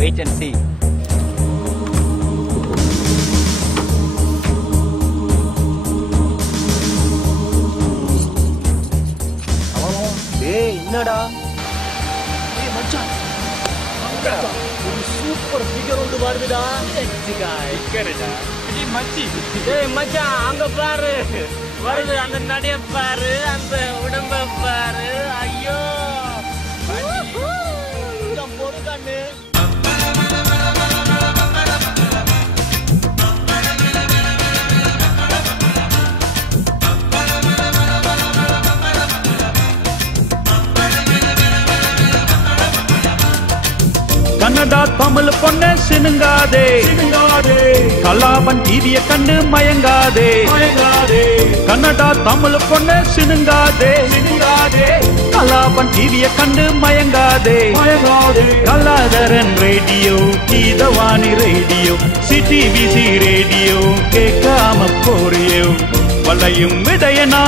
Wait and see. Hey, என்னடா? Hey, மச்சான். ஒரு சூப்பர் ஃபிகர் வந்து வருதுடா. இக்கறடா. நீ மச்சி. டேய் மச்சான், அங்க பாரு. வருது அந்த நடைய பாரு, அந்த உடம்ப பாரு. ஐயோ. இந்த பொறுக்கண்ணு. கன்னடா தமிழ் பொண்ணு சினுங்காதே கலாபன் டிவிய கண்டு மயங்காதே கன்னடா தமிழ் பொண்ணு சினுங்காதே கலாபன் டிவிய கண்டு மயங்காதே Kaladharan radio Geethavani radio சிடிவிசி radio கேட்காம போறியோ வளையும் விடையனா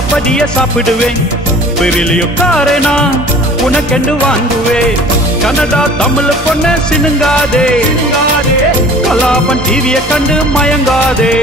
அப்படியே சாப்பிடுவேன் பெரிலியோ காரேனா உனக்கென்று வாங்குவேன் கன்னடா தமிழ் பொண்ணு சினுங்காதே கலாபன் டிவிய கண்டு மயங்காதே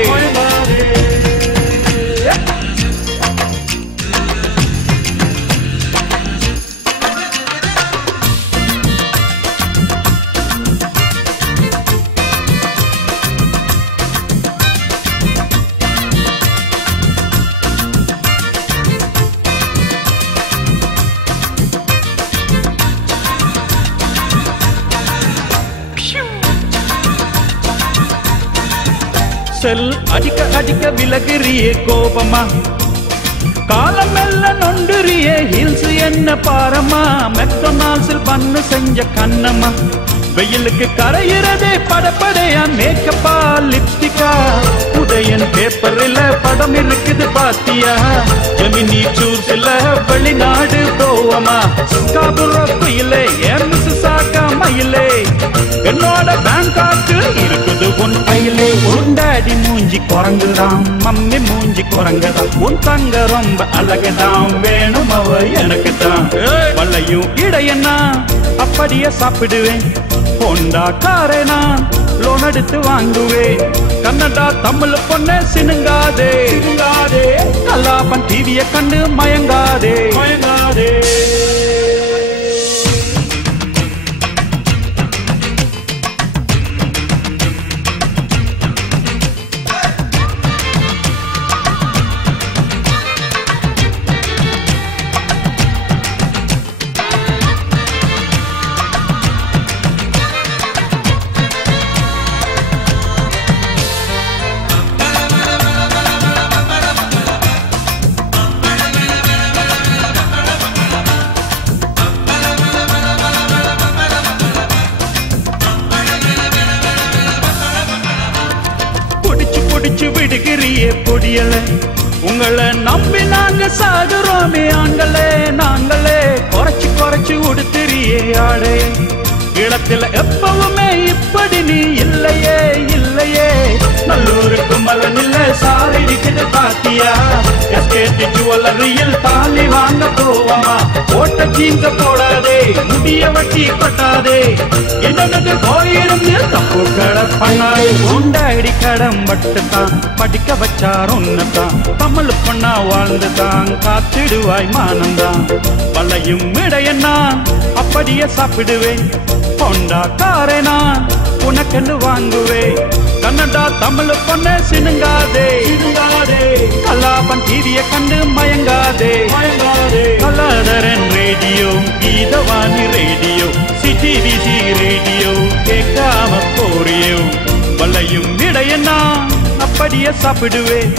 செல் அடிக்க அடிக்க விலகிறியே கோபமா காலமெல்ல நொண்டுறியே ஹில்ஸ் என்ன பாரமா மெக்டொனால்ட்ஸில் பண்ணு செஞ்ச கண்ணம்மா வெயிலுக்கு கரையிறதே படப்படையா மேக்கப்பா லிப்ஸ்டிக்கா உதயன் பேப்பர்ல படம் இருக்குது பாத்தியா ஜெமினி சூர்ஸ்ல வெளிநாடு போவமா காபுரோக்குயிலே எம்ஸ் சாக்கா மயிலே என்னோட பேங்காக்கு இருக்குது உன் கையிலே உண்டாடி மூஞ்சி குரங்குதான் மம்மி மூஞ்சி குரங்குதான் உன் தங்க ரொம்ப அழகுதான் வேணும் அவ எனக்கு தான் வள்ளையும் இடையன்னா அப்படியே சாப்பிடுவேன் ஹோண்டா காரேனா லோன் எடுத்து வாங்குவேன் கன்னடா தமிழ் பொண்ணு சினுங்காதே கலாபன் டிவிய கண்டு மயங்காதே விடுகிறியே பொடியல உங்களை நம்பி நாங்க சாகுறோமே நாங்களே குறைச்சு உடுத்துறியே ஆடே இடத்துல எப்பவுமே இப்படி நீ இல்லையே நல்லூருக்கு மலன் இல்ல சாரடிக்குது பாத்தியா எஸ்டேட் ஜுவல்லரியில் தாலி வாங்க போவமா ஓட்ட சீங்க போடாதே முடிய வட்டி கொட்டாதே என்னது போயிருந்து தப்பு கடை பண்ணாய் உண்டாடி கடம் பட்டுத்தான் படிக்க வச்சார் ஒன்னதான் தமிழ் பொண்ணா வாழ்ந்துதான் காத்திடுவாய் மானந்தான் வளையும் இடையன்னா அப்படியே சாப்பிடுவேன் ஹோண்டா காரேனா உனக்கென்று வாங்குவேன் கன்னடா தமிழ் பொண்ணு சினுங்காதே கலாபன் டிவிய கண்டு மயங்காதே Kaladharan radio Geethavani radio சிடிவிசி radio கேட்காம போறியோ வளையும் இடையன்னா அப்படியே சாப்பிடுவேன்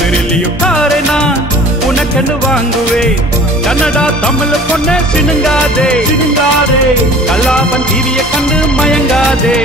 பெரிலியும் காரேனா உனக்கென்று வாங்குவேன் கன்னடா தமிழ் பொண்ணு சினுங்காதே கலாபன் டிவிய கண்டு மயங்காதே